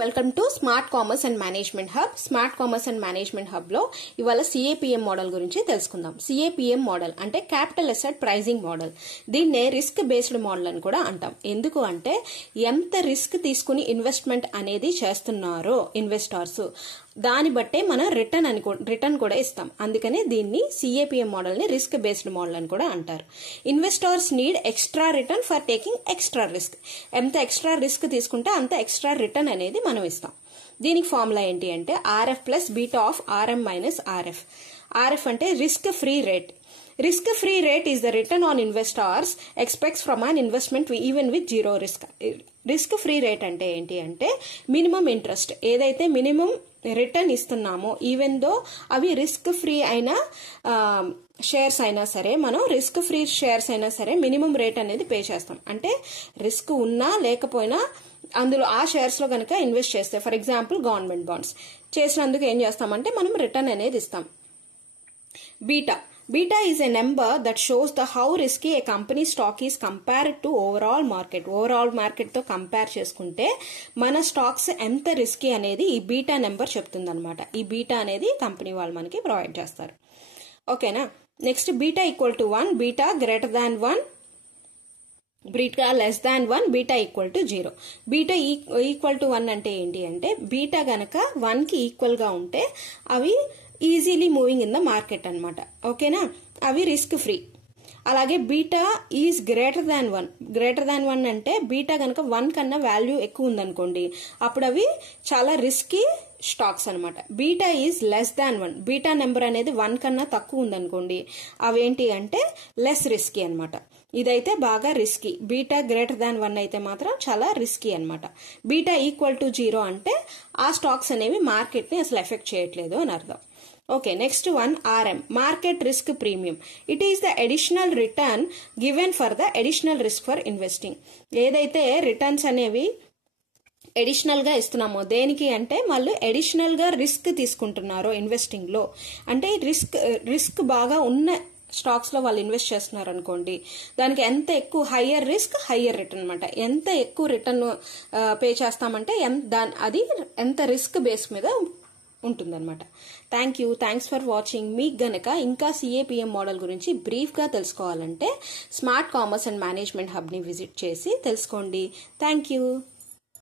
Welcome to smart commerce and management hub. Smart commerce and management hub లో ఇవాళ సిఏపిఎం model గురించి తెలుసుకుందాం. సిఏపిఎం model అంటే క్యాపిటల్ అసెట్ ప్రైజింగ్ మోడల్. దీన్నే రిస్క్ బేస్డ్ మోడల్ అని కూడా అంటాం. ఎందుకు అంటే ఎంత రిస్క్ తీసుకుని ఇన్వెస్ట్మెంట్ అనేది చేస్తున్నారో ఇన్వెస్టర్స్, దాన్ని బట్టే మనం రిటర్న్ కూడా ఇస్తాం. అందుకనే దీన్ని సిఏపిఎం మోడల్ ని రిస్క్ బేస్డ్ మోడల్ అని కూడా అంటారు. Investors need extra return for taking extra risk. ఎంత ఎక్స్ట్రా రిస్క్ తీసుకుంటే అంత ఎక్స్ట్రా రిటర్న్ అనేది మనం ఇస్తాం. దీనికి ఫార్ములా ఏంటి అంటే RF plus beta of RM minus RF. RF అంటే risk free rate. Risk free rate is the return on investors expects from an investment even with zero risk. Risk free rate అంటే ఏంటి అంటే minimum interest ఏదైతే minimum return ఇస్తున్నామో, even though అవి risk free అయిన shares అయినా సరే, మనం risk free shares అయినా సరే మినిమం రేట్ అనేది పే చేస్తాం. అంటే రిస్క్ ఉన్నా లేకపోయినా అందులో ఆ షేర్స్ లో కనుక ఇన్వెస్ట్ చేస్తే, ఫర్ ఎగ్జాంపుల్ గవర్నమెంట్ బాండ్స్ చేసినందుకు ఏం చేస్తామంటే మనం రిటర్న్ అనేది ఇస్తాం. Beta is a number that shows the how risky a company stock is compared to overall market. Overall market తో కంపేర్ చేసుకుంటే మన స్టాక్స్ ఎంత రిస్కీ అనేది ఈ బీటా నెంబర్ చెప్తుంది అనమాట. ఈ బీటా అనేది కంపెనీ వాళ్ళు మనకి ప్రొవైడ్ చేస్తారు. ఓకేనా. Next beta equal to 1, beta greater than 1, beta less than 1, beta equal to 0. Beta equal to 1 అంటే ఏంటి అంటే బీటా గనక 1 కి ఈక్వల్ గా ఉంటే అవి easily moving in the market అనమాట. ఓకేనా. అవి రిస్క్ ఫ్రీ. అలాగే beta is greater than 1. Greater than 1 అంటే బీటా కనుక 1 కన్నా వాల్యూ ఎక్కువ ఉందనుకోండి, అప్పుడు అవి చాలా రిస్కీ స్టాక్స్ అనమాట. Beta is less than 1. Beta number అనేది 1 కన్నా తక్కువ ఉందనుకోండి, అవేంటి అంటే లెస్ రిస్కీ అనమాట. ఇదైతే బాగా రిస్కీ. బీటా గ్రేటర్ దాన్ 1 అయితే మాత్రం చాలా రిస్కీ అనమాట. బీటా ఈక్వల్ టు 0 అంటే ఆ స్టాక్స్ అనేవి మార్కెట్ ని అసలు ఎఫెక్ట్ చేయట్లేదు అని అర్థం. Okay. Next one RM, market risk premium. It is the additional return given for the additional risk for investing. ఏదైతే రిటర్న్స్ అనేవి అడిషనల్ గా ఇస్తున్నామో, దేనికి అంటే వాళ్ళు అడిషనల్ గా రిస్క్ తీసుకుంటున్నారో ఇన్వెస్టింగ్ లో, అంటే రిస్క్ బాగా ఉన్న స్టాక్స్ లో వాళ్ళు ఇన్వెస్ట్ చేస్తున్నారు అనుకోండి, దానికి ఎంత ఎక్కువ హయ్యర్ రిస్క్ హయ్యర్ రిటర్న్ అనమాట. ఎంత ఎక్కువ రిటర్న్ పే చేస్తామంటే అది ఎంత రిస్క్ బేస్ మీద ఉంటుందన్నమాట. Thanks for watching. మీకు గనక ఇంకా సిఏపిఎం మోడల్ గురించి బ్రీఫ్ గా తెలుసుకోవాలంటే smart commerce and management hub ని విజిట్ చేసి తెలుసుకోండి. Thank you.